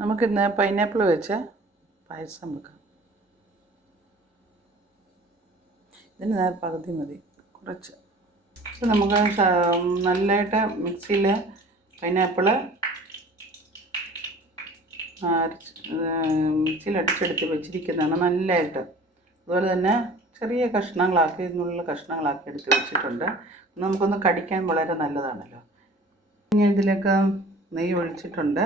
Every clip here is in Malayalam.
നമുക്കിന്ന് പൈനാപ്പിൾ വെച്ച് പായസം വെക്കാം. ഇതിന് പകുതി മതി, കുറച്ച്. നമുക്ക് നല്ലതായിട്ട് മിക്സിയിൽ പൈനാപ്പിൾ മിക്സിയിൽ അടിച്ചെടുത്ത് വെച്ചിരിക്കുന്നതാണ് നല്ലതായിട്ട്. അതുപോലെ തന്നെ ചെറിയ കഷ്ണങ്ങളാക്കി എടുത്ത് വെച്ചിട്ടുണ്ട്. നമുക്കൊന്ന് കടിക്കാൻ വളരെ നല്ലതാണല്ലോ. ഇനി ഇതിലേക്ക് നെയ്യ് ഒഴിച്ചിട്ടുണ്ട്.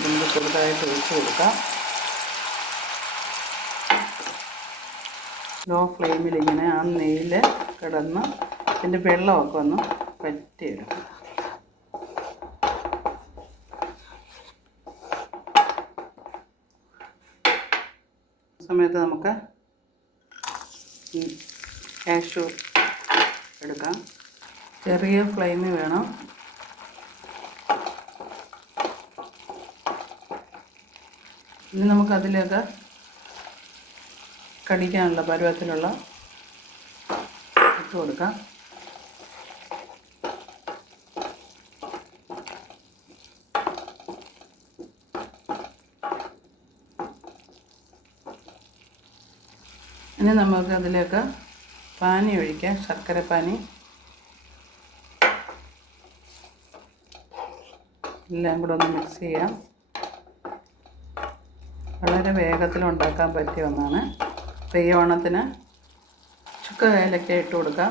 നമുക്ക് ചെറുതായിട്ട് ഒഴിച്ച് കൊടുക്കാം. ലോ ഫ്ലെയിമിൽ ഇങ്ങനെ ആ നെയ്യിൽ കിടന്ന് ഇതിൻ്റെ വെള്ളമൊക്കെ ഒന്ന് വറ്റിയെടുക്കുക. സമയത്ത് നമുക്ക് കാഷ്യൂ എടുക്കാം. ചെറിയ ഫ്ലെയിമിൽ വേണം. ഇനി നമുക്കതിലേക്ക് കടിക്കാനുള്ള പരുവത്തിലുള്ള ഇട്ട് കൊടുക്കാം. ഇനി നമുക്ക് അതിലേക്ക് പാനി ഒഴിക്കാം, ശർക്കര പാനി. എല്ലാം കൂടെ ഒന്ന് മിക്സ് ചെയ്യാം. വളരെ വേഗത്തിൽ ഉണ്ടാക്കാൻ പറ്റിയ ഒന്നാണ്. തെയ്യോണത്തിന് ചുക്ക് ഏലക്ക ഇട്ട് കൊടുക്കാം.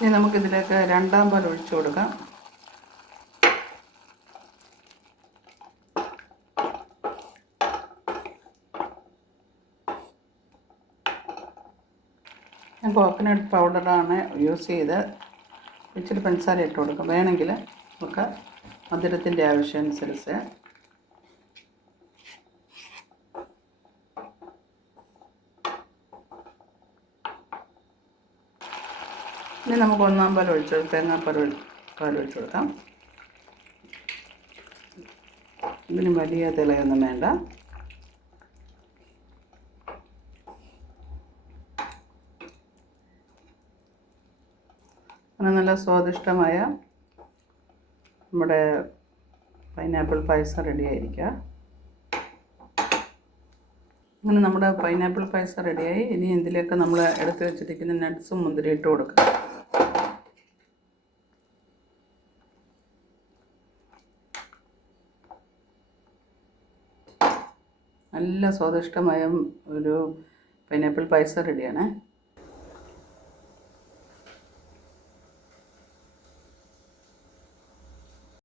ഇനി നമുക്കിതിലേക്ക് രണ്ടാം പാൽ ഒഴിച്ചു കൊടുക്കാം. ഞാൻ കോക്കനട്ട് പൗഡറാണ് യൂസ് ചെയ്ത്. ഇച്ചിരി പഞ്ചസാര ഇട്ട് കൊടുക്കാം. വേണമെങ്കിൽ നമുക്ക് മധുരത്തിൻ്റെ ആവശ്യമനുസരിച്ച്. ഇനി നമുക്ക് ഒന്നാം പാൽ തേങ്ങാപ്പാൽ ഒഴിച്ചു കൊടുക്കാം. ഇതിന് വലിയ തിളയൊന്നും വേണ്ട. നല്ല സ്വാദിഷ്ടമായ നമ്മുടെ പൈനാപ്പിൾ പായസം റെഡി ആയിരിക്കുക. അങ്ങനെ നമ്മുടെ പൈനാപ്പിൾ പായസം റെഡിയായി. ഇനി ഇതിലേക്ക് നമ്മൾ എടുത്ത് വെച്ചിരിക്കുന്ന നട്ട്സും മുന്തിരി ഇട്ട് കൊടുക്കുക. നല്ല സ്വാദിഷ്ടമായ ഒരു പൈനാപ്പിൾ പായസം റെഡിയാണ്.